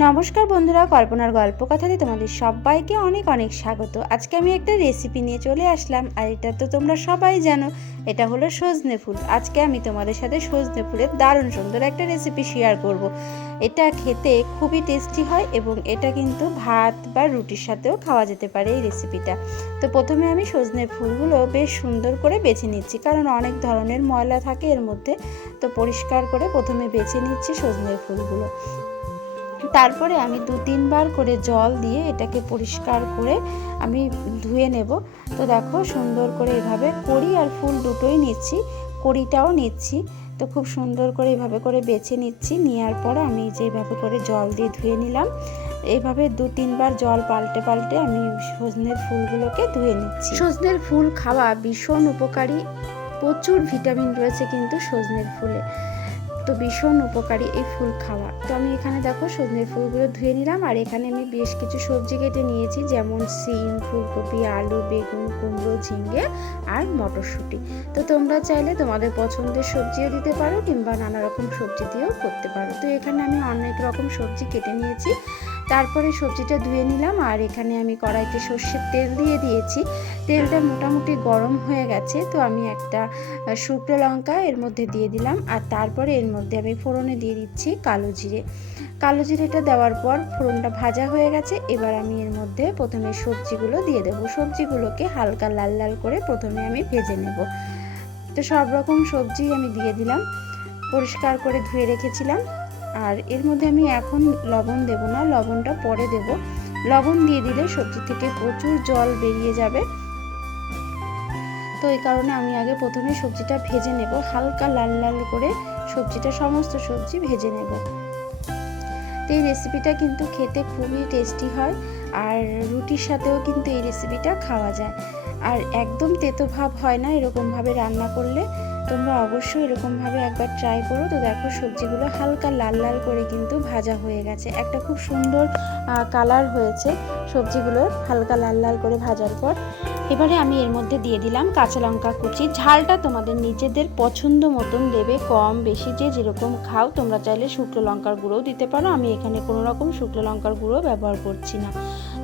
নমস্কার বন্ধুরা, কল্পনার গল্প কথাতে তোমাদের সবাইকে অনেক অনেক স্বাগত। আজকে আমি একটা রেসিপি নিয়ে চলে আসলাম, আর এটা তো তোমরা সবাই জানো, এটা হলো সজনে ফুল। আজকে আমি তোমাদের সাথে সজনে ফুলের দারুণ সুন্দর একটা রেসিপি শেয়ার করব। এটা খেতে খুবই টেস্টি হয় এবং এটা কিন্তু ভাত বা রুটির সাথেও খাওয়া যেতে পারে এই রেসিপিটা তো প্রথমে আমি সজনে ফুলগুলো বেশ সুন্দর করে বেছে নিচ্ছি, কারণ অনেক ধরনের ময়লা থাকে এর মধ্যে। তো পরিষ্কার করে প্রথমে বেছে নিচ্ছি সজনের ফুলগুলো। তারপরে আমি দু তিনবার করে জল দিয়ে এটাকে পরিষ্কার করে আমি ধুয়ে নেব। তো দেখো সুন্দর করে এভাবে কড়ি আর ফুল দুটোই নিচ্ছি, কড়িটাও নিচ্ছি। তো খুব সুন্দর করে এভাবে করে বেছে নিচ্ছি, নেওয়ার পরে আমি যেভাবে করে জল দিয়ে ধুয়ে নিলাম। এইভাবে দু তিনবার জল পাল্টে পাল্টে আমি সজনের ফুলগুলোকে ধুয়ে নিচ্ছি। সজনের ফুল খাওয়া ভীষণ উপকারী। প্রচুর ভিটামিন রয়েছে কিন্তু সজনের ফুলে। তো ভীষণ উপকারী এই ফুল খাওয়া তো আমি এখানে দেখো সজনের ফুলগুলো ধুয়ে নিলাম, আর এখানে আমি বেশ কিছু সবজি কেটে নিয়েছি, যেমন সিম, ফুলকপি, আলু, বেগুন, কুমড়ো ঝিঙ্গে আর মটরশুঁটি। তো তোমরা চাইলে তোমাদের পছন্দের সবজিও দিতে পারো কিংবা নানা রকম সবজি দিয়েও করতে পারো। তো এখানে আমি অনেক রকম সবজি কেটে নিয়েছি। তারপরে সবজিটা ধুয়ে নিলাম আর এখানে আমি কড়াইতে সর্ষের তেল দিয়ে দিয়েছি। তেলটা মোটামুটি গরম হয়ে গেছে, তো আমি একটা শুকনো লঙ্কা এর মধ্যে দিয়ে দিলাম আর তারপরে এর মধ্যে আমি ফোড়নে দিয়ে দিচ্ছি কালো জিরে। কালো জিরেটা দেওয়ার পর ফোড়নটা ভাজা হয়ে গেছে, এবার আমি এর মধ্যে প্রথমে সবজিগুলো দিয়ে দেবো। সবজিগুলোকে হালকা লাল লাল করে প্রথমে আমি ভেজে নেব। তো সব রকম সবজি আমি দিয়ে দিলাম, পরিষ্কার করে ধুয়ে রেখেছিলাম। আর এর মধ্যে আমি এখন লবণ দেব না, লবণটা পরে দেব। লবণ দিয়ে দিলে সবজি থেকে প্রচুর জল বেরিয়ে যাবে। তো এই কারণে আমি আগে প্রথমে সবজিটা ভেজে নেব, হালকা লাল লাল করে সবজিটা, সমস্ত সবজি ভেজে নেব। তো এই রেসিপিটা কিন্তু খেতে খুবই টেস্টি হয় আর রুটির সাথেও কিন্তু এই রেসিপিটা খাওয়া যায়। আর একদম তেতো ভাব হয় না এরকমভাবে রান্না করলে। তোমরা অবশ্যই এরকমভাবে একবার ট্রাই করো। তো দেখো সবজিগুলো হালকা লাল লাল করে কিন্তু ভাজা হয়ে গেছে। একটা খুব সুন্দর কালার হয়েছে সবজিগুলোর হালকা লাল লাল করে ভাজার পর। এবারে আমি এর মধ্যে দিয়ে দিলাম কাঁচা লঙ্কা কুচি। ঝালটা তোমাদের নিজেদের পছন্দ মতন দেবে, কম, বেশি, যে যেরকম খাও, তোমরা চাইলে শুকনো লঙ্কার গুঁড়োও দিতে পারো। আমি এখানে কোনো রকম শুকনো লঙ্কার গুঁড়ো ব্যবহার করছি না।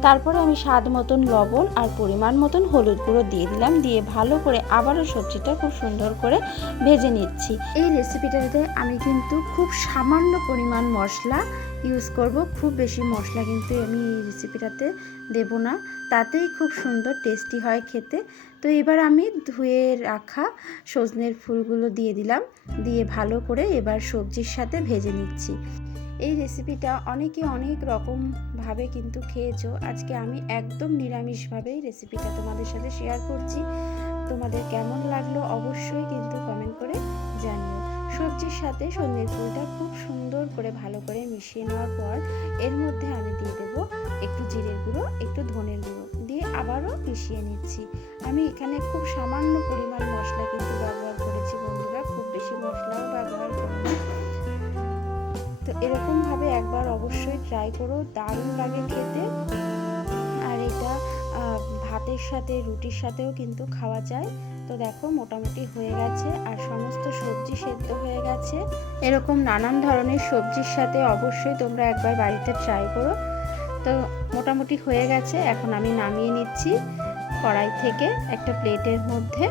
তারপরে আমি স্বাদ মতন লবণ আর পরিমাণ মতন হলুদ গুঁড়ো দিয়ে দিলাম, দিয়ে ভালো করে আবারও সবজিটা খুব সুন্দর করে ভেজে নিচ্ছি। এই রেসিপিটাতে আমি কিন্তু খুব সামান্য পরিমাণ মশলা ইউজ করব, খুব বেশি মশলা কিন্তু আমি এই রেসিপিটাতে দেব না, তাতেই খুব সুন্দর টেস্টি হয় খেতে। তো এবার আমি ধুয়ে রাখা সজনের ফুলগুলো দিয়ে দিলাম, দিয়ে ভালো করে এবার সবজির সাথে ভেজে নিচ্ছি। এই রেসিপিটা অনেকে অনেক রকমভাবে কিন্তু খেয়েছো। আজকে আমি একদম নিরামিষভাবেই রেসিপিটা তোমাদের সাথে শেয়ার করছি। তোমাদের কেমন লাগল অবশ্যই কিন্তু কমেন্ট করে জানিও। সবজির সাথে সন্ধ্যের ফুলটা খুব সুন্দর করে ভালো করে মিশিয়ে নেওয়ার পর এর মধ্যে আমি দিয়ে দেব একটু জিরের গুঁড়ো, একটু ধনের গুঁড়ো। দিয়ে আবারও মিশিয়ে নিচ্ছি। আমি এখানে খুব সামান্য পরিমাণ মশলা কিন্তু ব্যবহার করেছি বন্ধুরা। খুব বেশি মশলাও ব্যবহার করিনি তো এরকমভাবে একবার অবশ্যই ট্রাই করো, দারুণ লাগে খেতে। আর এটা ভাতের সাথে, রুটির সাথেও কিন্তু খাওয়া যায়। তো দেখো মোটামুটি হয়ে গেছে আর সমস্ত সবজি সেদ্ধ হয়ে গেছে। এরকম নানান ধরনের সবজির সাথে অবশ্যই তোমরা একবার বাড়িতে ট্রাই করো। তো মোটামুটি হয়ে গেছে, এখন আমি নামিয়ে নিচ্ছি কড়াই থেকে একটা প্লেটের মধ্যে।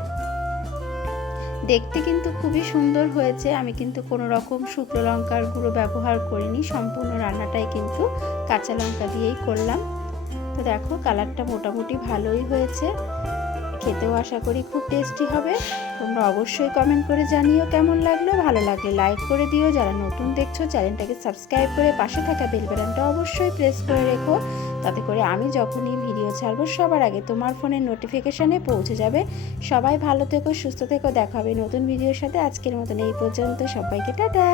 দেখতে কিন্তু খুবই সুন্দর হয়েছে। আমি কিন্তু কোনো রকম শুকনো লঙ্কার গুঁড়ো ব্যবহার করিনি। সম্পূর্ণ রান্নাটাই কিন্তু কাঁচা লঙ্কা দিয়েই করলাম। তো দেখো, কালারটা মোটামুটি ভালোই হয়েছে। খেতেও আশা করি খুব টেস্টি হবে। তোমরা অবশ্যই কমেন্ট করে জানিও কেমন লাগল। ভালো লাগলে লাইক করে দিও। যারা নতুন দেখছ, চ্যানেলটাকে সাবস্ক্রাইব করে পাশে থাকা বেল বাটনটা অবশ্যই প্রেস করে রেখো। তাতে করে আমি যখনই ভিডিও ছাড়বো, সবার আগে তোমার ফোনের নোটিফিকেশানে পৌঁছে যাবে। সবাই ভালো থেকো, সুস্থ থেকো। দেখাবে নতুন ভিডিওর সাথে। আজকের মতন এই পর্যন্ত। সবাইকে টাটা!